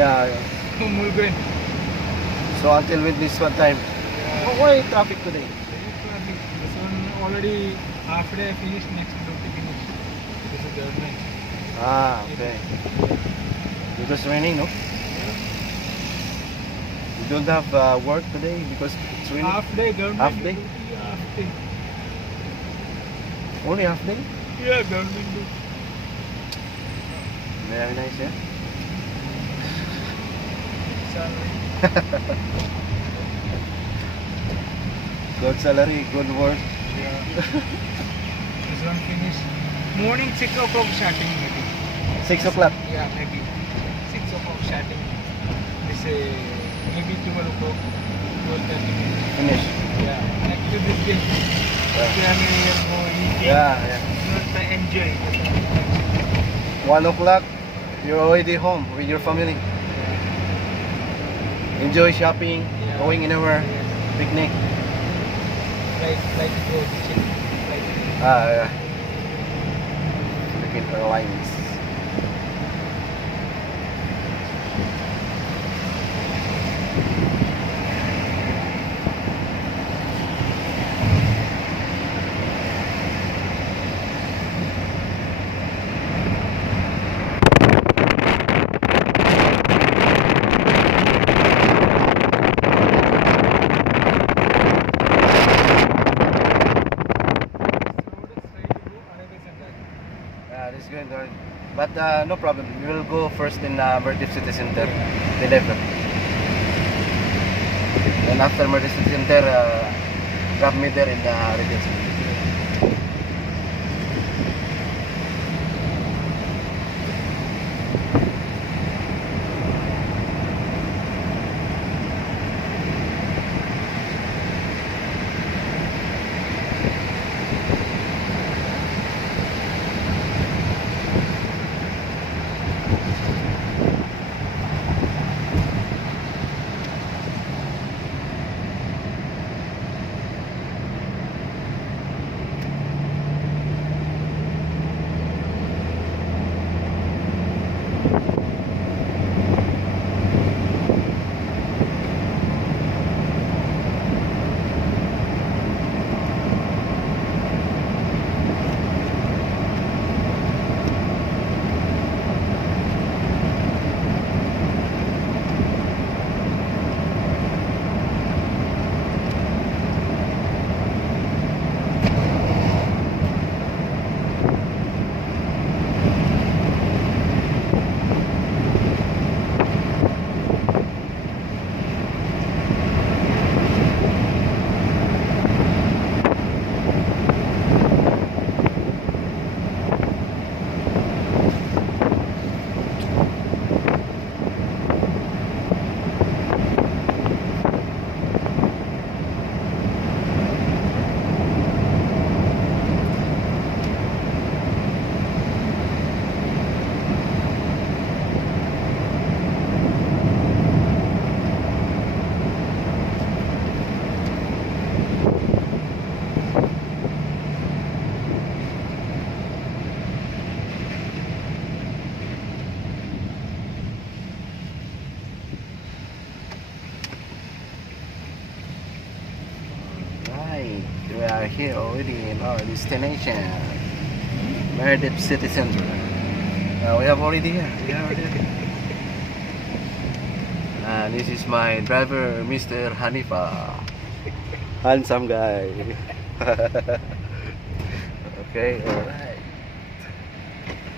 Yeah, yeah. Mulgren. So until with this one time. Yeah. Why traffic today? This one already half day finished, next duty finished. This is government. Ah, okay. Because raining, no? You don't have work today because it's raining? Half day government. Half day? Duty, half day. Only half day? Yeah, government duty. Very nice, yeah? Salary. Good salary, good work. Yeah. This one finished. Morning 6 o'clock starting maybe. 6 o'clock. Yeah, maybe 6 o'clock starting. This maybe 12 o'clock, 12:30. Finish. Yeah, next to this day. Yeah, yeah. Not enjoy. 1 o'clock, you're already home with your family. Enjoy shopping, Yeah. going anywhere, Yes. picnic. Like go check. Like Yeah. Philippine Airlines. Yeah, this is good. But no problem. We will go first in Merdip City Center, deliver. And after Merdip City Center, drop me there in the Radiant City. Right, we are here already in our destination, Merdip City Center. We have already here. We are already here. This is my driver, Mr. Hanifa. Handsome guy. Okay, alright.